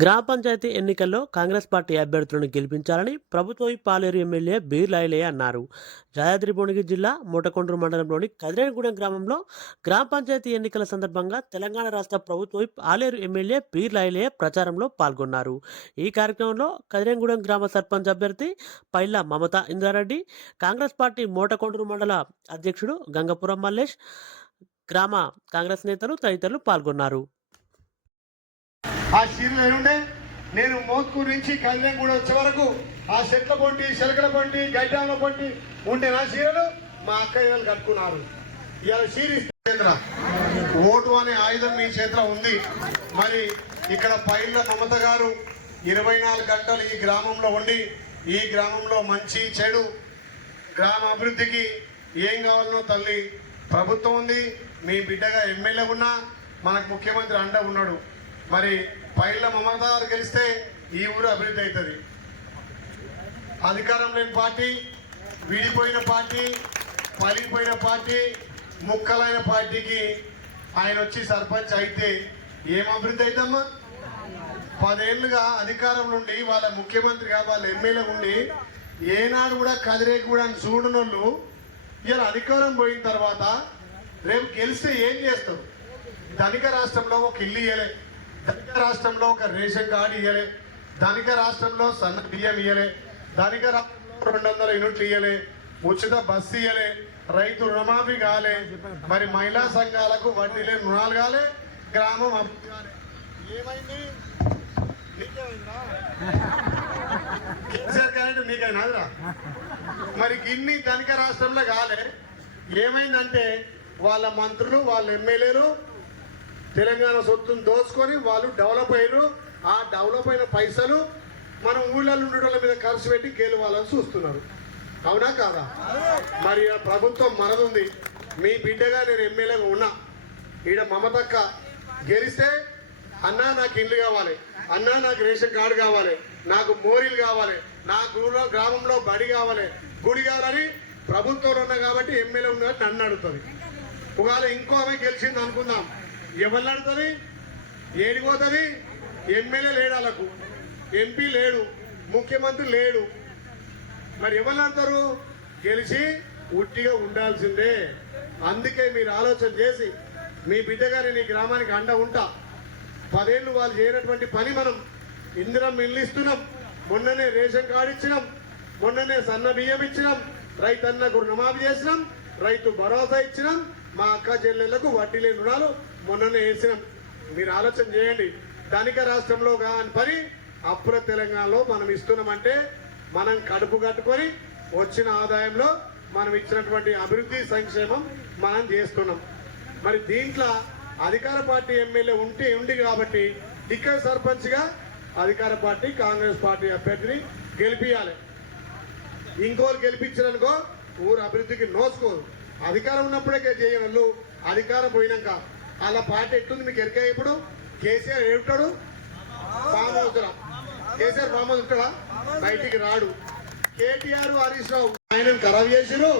గ్రామ పంచాయతీ ఎన్నికల్లో కాంగ్రెస్ పార్టీ అభ్యర్థులను గెలిపించాలని ప్రభుత్వ విప్ పాలేరు ఎమ్మెల్యే బీర్ లాయలయ్య అన్నారు. యాదాద్రి భువనగిరి జిల్లా మూటకొండూరు మండలంలోని కదిరేనిగూడెం గ్రామంలో గ్రామ పంచాయతీ ఎన్నికల సందర్భంగా తెలంగాణ రాష్ట్ర ప్రభుత్వ విప్ ఆలేరు ఎమ్మెల్యే బీర్ లాయలయ్య ప్రచారంలో పాల్గొన్నారు. ఈ కార్యక్రమంలో కదిరేనిగూడెం గ్రామ సర్పంచ్ అభ్యర్థి పైల మమతా ఇంద్రారెడ్డి, కాంగ్రెస్ పార్టీ మూటకొండూరు మండల అధ్యక్షుడు గంగపురం మల్లేష్, గ్రామ కాంగ్రెస్ నేతలు తదితరులు పాల్గొన్నారు. ఆ చీరలు ఏముండే నేను మోత్కూరు నుంచి కళ్యాణ్ కూడా వచ్చే వరకు ఆ చెట్ల పొంటి చిలకల పొంటి గడ్డాల పొంటి ఉంటే నా చీరలు మా అక్కయ్య కట్టుకున్నారు. ఇవాళ చీర చేతుల ఓటు అనే ఆయుధం మీ చేతిలో ఉంది. మరి ఇక్కడ పైళ్ళ మమత గారు 24 గంటలు ఈ గ్రామంలో ఉండి ఈ గ్రామంలో మంచి చెడు గ్రామ అభివృద్ధికి ఏం కావాలనో తల్లి ప్రభుత్వం ఉంది. మీ బిడ్డగా ఎమ్మెల్యే ఉన్నా మనకు ముఖ్యమంత్రి అండ ఉన్నాడు. మరి పైళ్ళ మమత గారు గెలిస్తే ఈ ఊరు అభివృద్ధి అవుతుంది. అధికారం లేని పార్టీ, విడిపోయిన పార్టీ, పలిగిపోయిన పార్టీ, ముక్కలైన పార్టీకి ఆయన వచ్చి సర్పంచ్ అయితే ఏం అభివృద్ధి అవుతామ్మా? 10 ఏళ్ళుగా అధికారం నుండి వాళ్ళ ముఖ్యమంత్రిగా వాళ్ళ ఎమ్మెల్యే ఉండి ఏనాడు కూడా కదిరేకూడా చూడనోళ్ళు ఇలా అధికారం పోయిన తర్వాత రేపు గెలిస్తే ఏం చేస్తారు? ధనిక రాష్ట్రంలో ఒక ఇల్లు ఇయ్యలే, ధనిక రాష్ట్రంలో ఒక రేషన్ కార్డు ఇయ్యలే, ధనిక రాష్ట్రంలో సన్న బియ్యం ఇయ్యలే, ధనిక రాష్ట్రంలో 200 యూనిట్లు ఇయ్యలే, ఉచిత బస్సు ఇయ్యలే, రైతు రుణమాఫీ కాలే, మరి మహిళా సంఘాలకు వడ్డీ లేని రుణాలు కాలే, గ్రామం ఏమైంది? నీకైనాదిరా మరి ఇన్ని ధనిక రాష్ట్రంలో కాలే. ఏమైందంటే వాళ్ళ మంత్రులు వాళ్ళ ఎమ్మెల్యేలు తెలంగాణ సొత్తును దోచుకొని వాళ్ళు డెవలప్ అయ్యారు. ఆ డెవలప్ అయిన పైసలు మనం ఊళ్ళలో ఉండేటోళ్ళ మీద ఖర్చు పెట్టి గెలవాలని చూస్తున్నారు. అవునా కాదా? మరి ఆ ప్రభుత్వం మనదుంది. మీ బిడ్డగా నేను ఎమ్మెల్యేగా ఉన్నా. ఈడ మమతక్క గెలిస్తే అన్నా నాకు ఇల్లు కావాలి, అన్నా నాకు రేషన్ కార్డు కావాలి, నాకు మోరీలు కావాలి, నా గ్రామంలో బడి కావాలి, గుడి కావాలని ప్రభుత్వంలో ఉన్నా కాబట్టి ఎమ్మెల్యే ఉన్నా నన్ను అడుగుతుంది. ఒకవేళ ఇంకో ఆమె గెలిచింది అనుకుందాం, ఎవరిని అడుగుతుంది? ఏడిపోతుంది? ఎమ్మెల్యే లేడు, వాళ్ళకు ఎంపీ లేడు, ముఖ్యమంత్రి లేడు. మరి ఎవరిని అడుగుతారు? గెలిచి ఉట్టిగా ఉండాల్సిందే. అందుకే మీరు ఆలోచన చేసి మీ బిడ్డగారి నీ గ్రామానికి అండ ఉంటా. 10 ఏళ్ళు వాళ్ళు చేయనటువంటి పని మనం ఇందిరం ఇల్లు ఇస్తున్నాం, మొన్ననే రేషన్ కార్డు ఇచ్చినాం, మొన్ననే సన్న బియ్యం ఇచ్చినాం, రైతన్నకు రుణమాఫీ చేసినాం, రైతు భరోసా ఇచ్చినాం, మా అక్క చెల్లెళ్లకు వడ్డీ లేని రుణాలు మొన్ననే వేసినాం. మీరు ఆలోచన చేయండి. ధనిక రాష్ట్రంలో కాని పని అప్పుల తెలంగాణలో మనం ఇస్తున్నామంటే మనం కడుపు కట్టుకొని వచ్చిన ఆదాయంలో మనం ఇచ్చినటువంటి అభివృద్ధి సంక్షేమం మనం చేస్తున్నాం. మరి దీంట్లో అధికార పార్టీ ఎమ్మెల్యే ఉంది కాబట్టి ఇక్కడ సర్పంచ్గా అధికార పార్టీ కాంగ్రెస్ పార్టీ అభ్యర్థిని గెలిపియాలి. ఇంకోరు గెలిపించారనుకో ఊరు అభివృద్ధికి నోసుకోరు. అధికారం ఉన్నప్పుడే చేయని వాళ్ళు అధికారం పోయినాక వాళ్ళ పార్టీ ఎట్టుంది మీకు ఎరికే. ఇప్పుడు కేసీఆర్ ఏడుతాడు, ఫామ్ హౌస్ రా. కేసీఆర్ ఫామ్ హౌస్ ఉంటాడా? బయటికి రాడు. కేటీఆర్ హరీష్ రావు ఆయన ఖరాబ్ చేసిరు.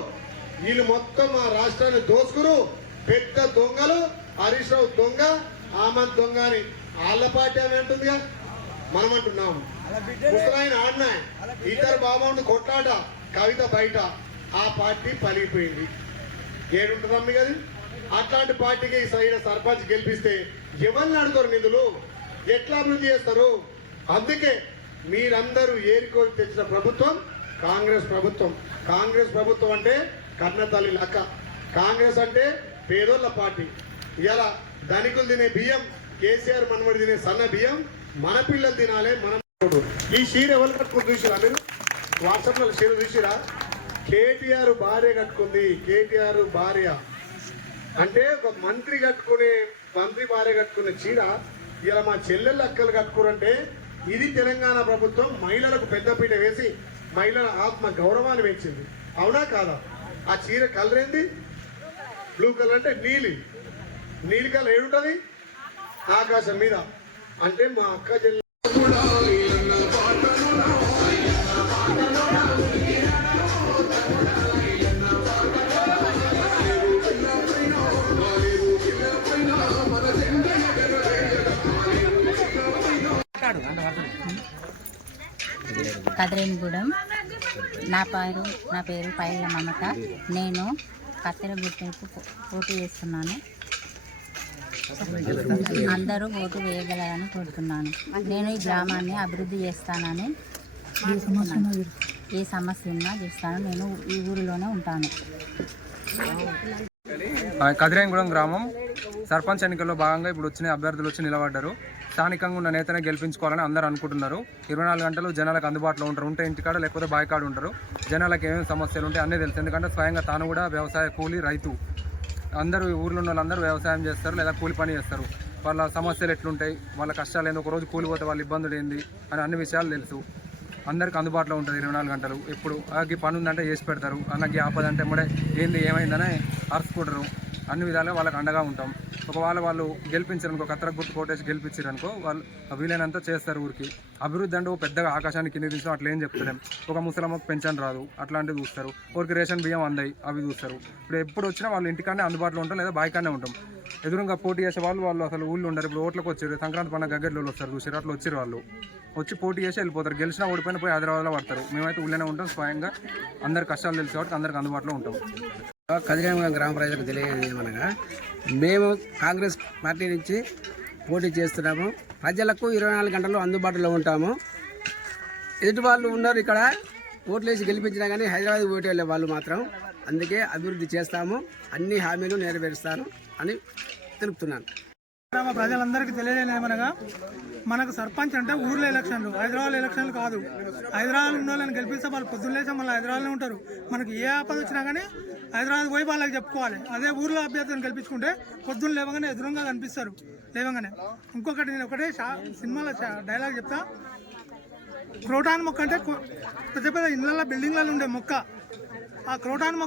వీళ్ళు మొత్తం మా రాష్ట్రాన్ని దోసుకురు. పెద్ద దొంగలు. హరీష్ రావు దొంగ, ఆమంత్ దొంగ అని వాళ్ళ పార్టీ అని అంటుందిగా, మనం అంటున్నాము. ముసలాయన ఆడినా ఇద్దరు బాబాండు కొట్లాట, కవిత బయట. ఆ పార్టీ పలిగిపోయింది. ఏడుంటుందమ్మి కదా. అట్లాంటి పార్టీకి సరైన సర్పంచ్ గెలిపిస్తే ఎవరిని అడుగుతారు? నిధులు ఎట్లా అభివృద్ధి చేస్తారు? అందుకే మీరందరూ ఏరికోరి తెచ్చిన ప్రభుత్వం కాంగ్రెస్ ప్రభుత్వం. కాంగ్రెస్ ప్రభుత్వం అంటే కన్నతల్లి లెక్క. కాంగ్రెస్ అంటే పేదోళ్ళ పార్టీ. ఇలా ధనికులు తినే బియ్యం, కేసీఆర్ మనవడి తినే సన్న బియ్యం మన పిల్లలు తినాలి. మనం ఈ చీర ఎవరు కట్టుకుని చూసిరా? మీరు వాట్సాప్లో చీర చూసిరా? కేటీఆర్ భార్య కట్టుకుంది. కేటీఆర్ భార్య అంటే ఒక మంత్రి భార్య కట్టుకునే చీర ఇలా మా చెల్లెళ్ళ అక్కలు కట్టుకోరంటే ఇది తెలంగాణ ప్రభుత్వం మహిళలకు పెద్దపీట వేసి మహిళల ఆత్మ గౌరవాన్ని పెంచింది. అవునా కాదా? ఆ చీర కలర్ ఏంది? బ్లూ కలర్ అంటే నీలి కలర్ ఏడుంటది ఆకాశం మీద. అంటే మా అక్క చెల్లె కదిరేనిగూడెం. నా పేరు పైల మమత. నేను కత్తెర గుర్తింపు పోటీ చేస్తున్నాను. అందరూ ఓటు వేయగలరని కోరుతున్నాను. నేను ఈ గ్రామాన్ని అభివృద్ధి చేస్తానని ఏ సమస్య ఉన్నా చేస్తాను. నేను ఈ ఊరిలోనే ఉంటాను. కదిరేనిగూడెం గ్రామం సర్పంచ్ ఎన్నికల్లో భాగంగా ఇప్పుడు వచ్చిన అభ్యర్థులు వచ్చి నిలబడ్డారు. స్థానికంగా ఉన్న నేతనే గెలిపించుకోవాలని అందరూ అనుకుంటున్నారు. 24 గంటలు జనాలకు అందుబాటులో ఉంటారు. ఉంటే ఇంటికాడ లేకపోతే బాయికాడ ఉంటారు. జనాలకు ఏమేమి సమస్యలు ఉంటాయి అన్నీ తెలుసు. ఎందుకంటే స్వయంగా తాను కూడా వ్యవసాయ కూలీ రైతు. అందరూ ఊర్లో ఉన్న వాళ్ళందరూ వ్యవసాయం చేస్తారు లేదా కూలి పని చేస్తారు. వాళ్ళ సమస్యలు ఎట్లుంటాయి, వాళ్ళ కష్టాలు ఏంది, ఒకరోజు కూలిపోతే వాళ్ళ ఇబ్బందులు ఏంది అని అన్ని విషయాలు తెలుసు. అందరికి అందుబాటులో ఉంటుంది 24 గంటలు. ఎప్పుడు ఈ పని ఉందంటే చేసి పెడతారు. అన్నకి ఆపదంటే కూడా ఏంది ఏమైందని అరుచుకుంటారు. అన్ని విధాలుగా వాళ్ళకి అండగా ఉంటాం. ఒకవేళ వాళ్ళు గెలిపించారనుకో, కత్తెర గుర్తు కోటేసి గెలిపించారనుకో, వాళ్ళు వీలైనంత చేస్తారు. ఊరికి అభివృద్ధి అంటే పెద్దగా ఆకాశానికి కింద తీసిన అట్లా ఏం చెప్తారేం. ఒక ముసలమ్మకు పెన్షన్ రాదు అట్లాంటివి చూస్తారు. ఊరికి రేషన్ బియ్యం అందాయి అవి చూస్తారు. ఇప్పుడు ఎప్పుడు వచ్చినా వాళ్ళు ఇంటికానే అందుబాటులో ఉంటాం లేదా బాయికానే ఉంటాం. ఎదురుగా పోటీ చేసే వాళ్ళు అసలు ఊళ్ళో ఉండరు. ఇప్పుడు ఓట్లకు వచ్చారు, సంక్రాంతి పండుగ గగ్గెడ్లో వస్తారు చూసారు, అట్లా వచ్చారు. వాళ్ళు వచ్చి పోటీ చేసి వెళ్ళిపోతారు. గెలిచినా ఓడిపోయినా పోయి హైదరాబాద్లో పడతారు. మేమైతే ఊళ్ళోనే ఉంటాం. స్వయంగా అందరి కష్టాలు తెలిసి కాబట్టి అందరికి అందుబాటులో ఉంటాం. కదిరేనిగూడెం గ్రామ ప్రజలకు తెలియజేది ఏమనగా, మేము కాంగ్రెస్ పార్టీ నుంచి పోటీ చేస్తున్నాము. ప్రజలకు 24 గంటలు అందుబాటులో ఉంటాము. ఎదుటి వాళ్ళు ఉన్నారు ఇక్కడ, ఓట్లు వేసి గెలిపించినా కానీ హైదరాబాద్ ఓటు వెళ్ళే వాళ్ళు మాత్రం. అందుకే అభివృద్ధి చేస్తాము, అన్ని హామీలు నెరవేరుస్తాను అని తెలుపుతున్నాను. గ్రామ ప్రజలందరికీ తెలియజేయమనగా, మనకు సర్పంచ్ అంటే ఊర్లో ఎలక్షన్లు, హైదరాబాద్ ఎలక్షన్లు కాదు. హైదరాబాద్ ఉన్న వాళ్ళని గెలిపిస్తే వాళ్ళు పొద్దున్న లేచి మళ్ళీ హైదరాబాద్లో ఉంటారు. మనకి ఏ ఆపద వచ్చినా కానీ హైదరాబాద్ పోయి వాళ్ళకి చెప్పుకోవాలి. అదే ఊర్లో అభ్యర్థులను గెలిపించుకుంటే పొద్దున్న లేవగానే ఎదురుగా కనిపిస్తారు లేవగానే. ఇంకొకటి నేను ఒకటే సినిమాలో డైలాగ్ చెప్తా. క్రోటాన్ మొక్క అంటే పెద్ద పెద్ద ఇళ్ళల్లో బిల్డింగ్లలో ఉండే మొక్క. ఆ క్రోటాన్ మొక్క